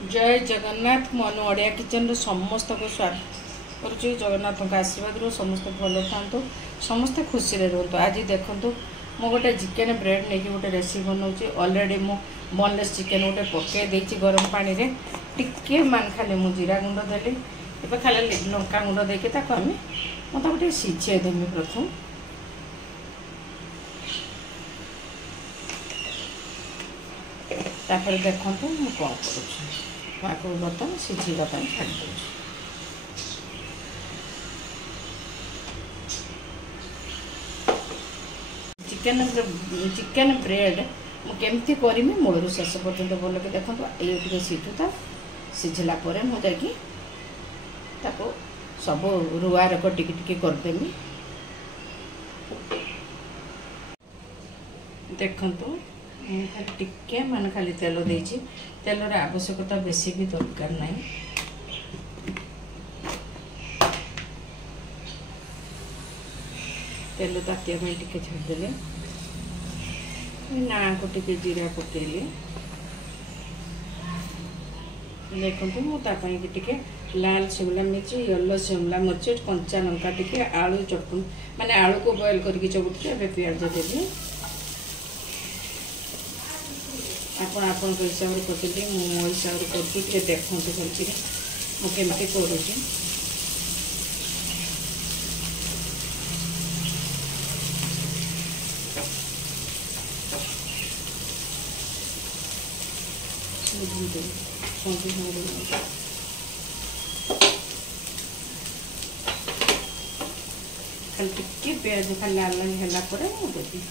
जय जगन्नाथ मनु ओडिया किचन समस्त को स्वागत करुच्ची। जगन्नाथ का आशीर्वाद समस्त भल था समस्ते खुशी रुहतु। आज देखूँ मु गोटे चिकेन ब्रेड नहीं गोटे रेसिपी बनाऊँगी। अलरेडी मु बोनलेस चिकेन गोटे पकई देती गरम पानी रे टिके मान खाली मु जीरा गुंड देली ए खाली लंका गुंड देके मुझे सीझे देमी। प्रथम तापर देखूँ मुझे कौन करूँ बर्तन सीझापी छाड़ दूँ। चिकेन ब्रेड मुझे करमी मूल शेष पर्यटन बोल के देखो ये सीझुता सीझला मुझे सब रुआ रक टिके करदेमी। देखु खाली टिके मान खाली तेल देछि तेलर आवश्यकता बेसी भी दरकार नहीं। तेल तातिया टिके छाड़देले ना को टिके जीरा पकेली। देखो मुझे टिके लाल शिमला मिर्च येलो शिमला मिर्च कंचा लंका टिके आलू चटुन माने आलू को बॉयल करके चबुटी ए प्याज देली। आपण हिसाब से करते मो हिसाब से करके देखते भलसे मुझे करुँगी। खाली टिके प्याज खाली लाल है देवी।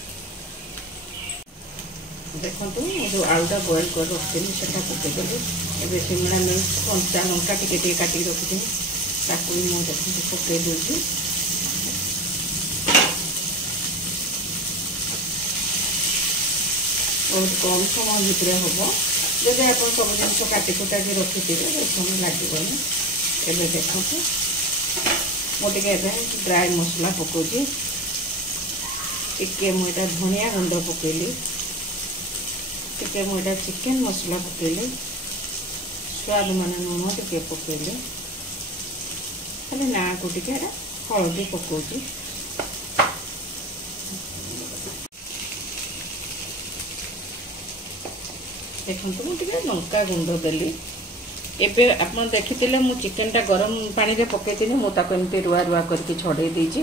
देखो जो आलूटा बॉयल कर रखी से पकईदेली। ए शिमला मिर्च कंचा लंका टिके काटिक रखी मुझे पकई दूसरी। बहुत कम समय भितर हम जब आप सब जिन काटिकुटा के रखी बहुत समय लगे। एवं देखो मुझे ड्राई मसला पकाउची टिके मुझे धनिया गुंड पकेली टिके मुझे चिकेन मसला पकेली स्वाद मान लुण टिके पकेली खाली ना को टिके हलदी पकाउची। देखो मुझे लंका गुंड देली। एबे आपन देखिथिले मु चिकेनटा गरम पानी रे पकेइथिनी मुझे रुआ रुआ करके छड़े देछि।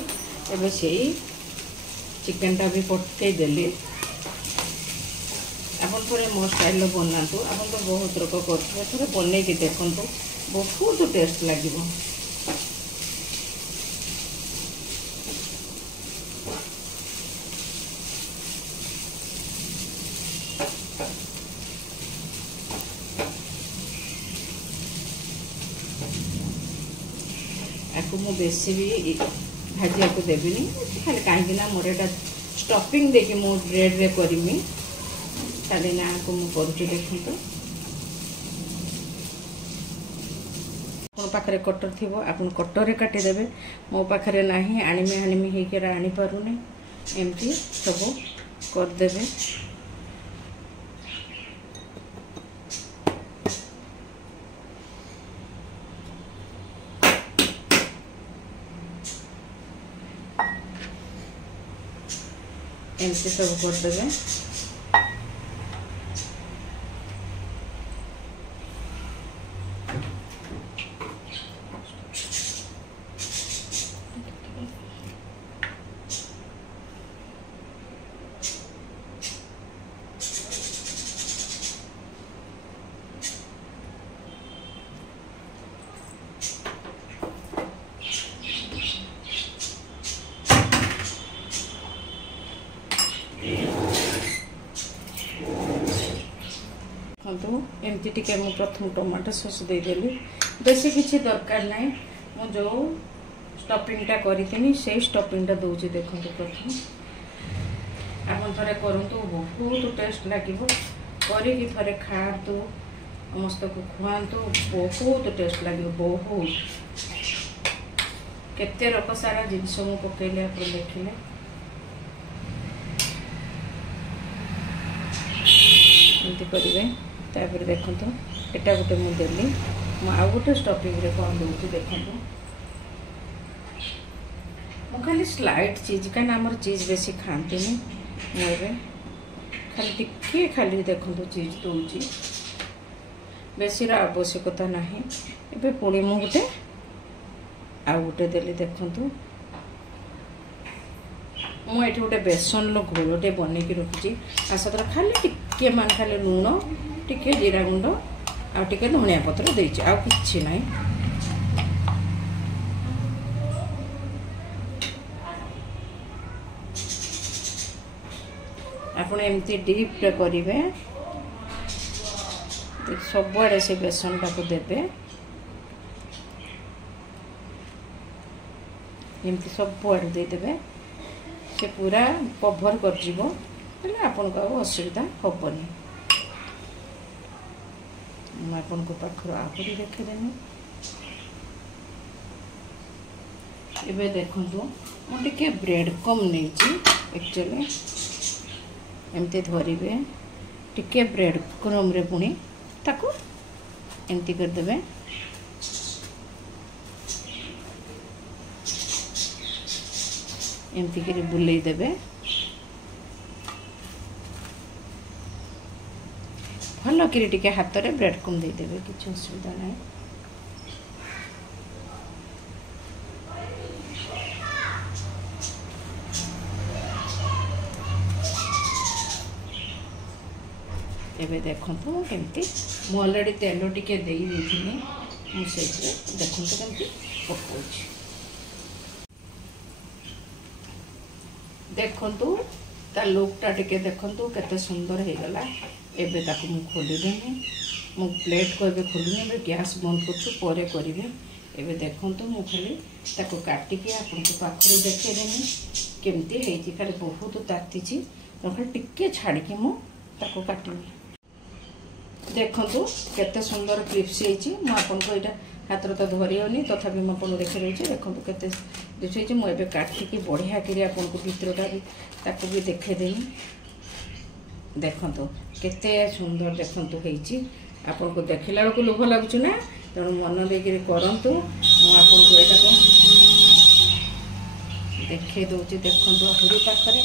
एबे सेही चिकेनटा भी पकई देली। आपन थोड़े मो स्टाइल बनातु आपन तो बहुत रक करथबे थोड़े बनै के देखंतु बहुत टेस्ट लागिबो। आपको मु बेसी भी भाजिया को देविनी खाली कहीं मोर एटा स्टफिंग देके मु ब्रेड रे करमी खाली ना को मु करूची। देखो पाखरे कटर थी आप कटर काटी देवे मो पाखरे नहीं आनिमी आनिमी होकर आनी पारुनी एमती सब करदेवे। एमती सब करदेवे। एमती टिके मु प्रथम टमाटो सॉस देदेली बेसी किसी दरकार नहीं। मु जो स्टफिंगटा करी से स्टफिंगटा दूसरी। देखो प्रथम आप थे करतु बहुत टेस्ट लगे करी थे खातु समस्त को खुआतु बहुत टेस्ट लगे। बहुत केते रक सारा जिनस मु पकेली आप देखिले एमती करेंगे। तापर देखो एटा गोटे मुझे आउ गोटे स्टफिंग कौन दूसरी देखो खाली स्लाइड चीज कहीं आम चीज बेसी खाती मुझे खाली टिके खाली देखो चीज दूसरी बेसी आवश्यकता ना ए पुणी मु गोटे आउ गोटे देली देखु मुझे गोटे बेसन घोलटे बनईकी रखुची आशा खाली टिके मान खाली लुण टिके जीरा गुंड आ टिके धनिया पत्र देछि आ किछि नाही। आपण एमती डीप रे करिवे सबुआड़े से बेसन टाक देवे एमती सबुआड़े देदेवे से पूरा कभर कर आपन को असुविधा हेनी। आपन को पाखर आहुरी देखदेमी एबे देखंतु मुझे ब्रेड कम नहीं एक्चुअली एमती धरिवे टिके ब्रेड क्रम रे पुणी ताको एमती करदेवे एमती कर बुले देवे भल कि हाथ में ब्रेड कम देदेवे किसी असुविधा ना। एबे देखंतु केमती मु ऑलरेडी तेल टिके देई देथिनी मुझे देखंतु केमती पकोछि देखंतु ता लुकटा टिके देखंतु केते सुंदर हे गला। एबे ताकू मु खोली देनी मु प्लेट को एबे खोलनी एबे गैस बंद करछु परे करिवे। एबे देखंतु मु खाली ताकू काटी के आपन को पाखरो देखे देनी केमती हेची खाली बहुत ताती छी तो खाली टिके छाड़ी के मु ताकू काटिनी देखंतु केते सुंदर क्रिप्सी हेची मु आपन को एटा हाथ तो धरी होनी तथापि मु आपन देखि रही देखो केते दिसैछि मु एबे काटी के बढ़िया करी आपन को भितरटा भी ताकू भी देखे देनी देखंतु केते सुंदर देखंतु हेची आपन को देखिला बेलू लोभ लागुच ना तेणु मन देकर करंतु मु आपन को एटा को देखे दउची देखंतु आहुरी पाखरे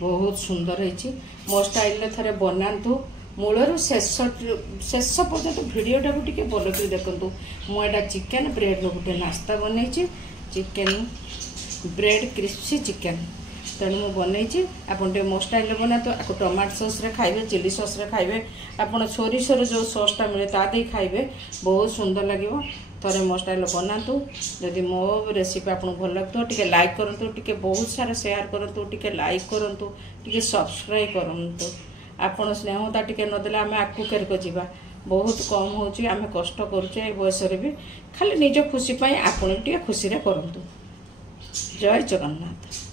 बहुत सुंदर हेची मो स्टाइल रे थरे बनांतु मूलर शेष पर्यंत भिडियोटा को टिके भल कर देखंतु मु एटा चिकन ब्रेड रो गोटे नास्ता बनैछि चिकन ब्रेड क्रिस्पी चिकन तेणु मुझे बनई आपन मो स्टाइल बना तो आपको टमाटो सॉस रे खाइबे चिली सॉस रे खाइबे आपन सोरिषर जो सॉसटा मिले ता दे खाइबे बहुत सुंदर लगे। थरे मो स्टाइल बनातु जदि मो रेसिपी आपन भल लगतो टिके लाइक करंतु टिके बहुत सारा शेयर करंतु टिके लाइक करंतु टिके सब्सक्राइब करंतु आपन स्नेहता टिके नदेला आमे आकु करको जीवा बहुत कम होची आमे कष्ट करूचे ए बयस रे भी खाली निज खुशी पई आपन टिके खुशी रे करंतु। जय जगन्नाथ।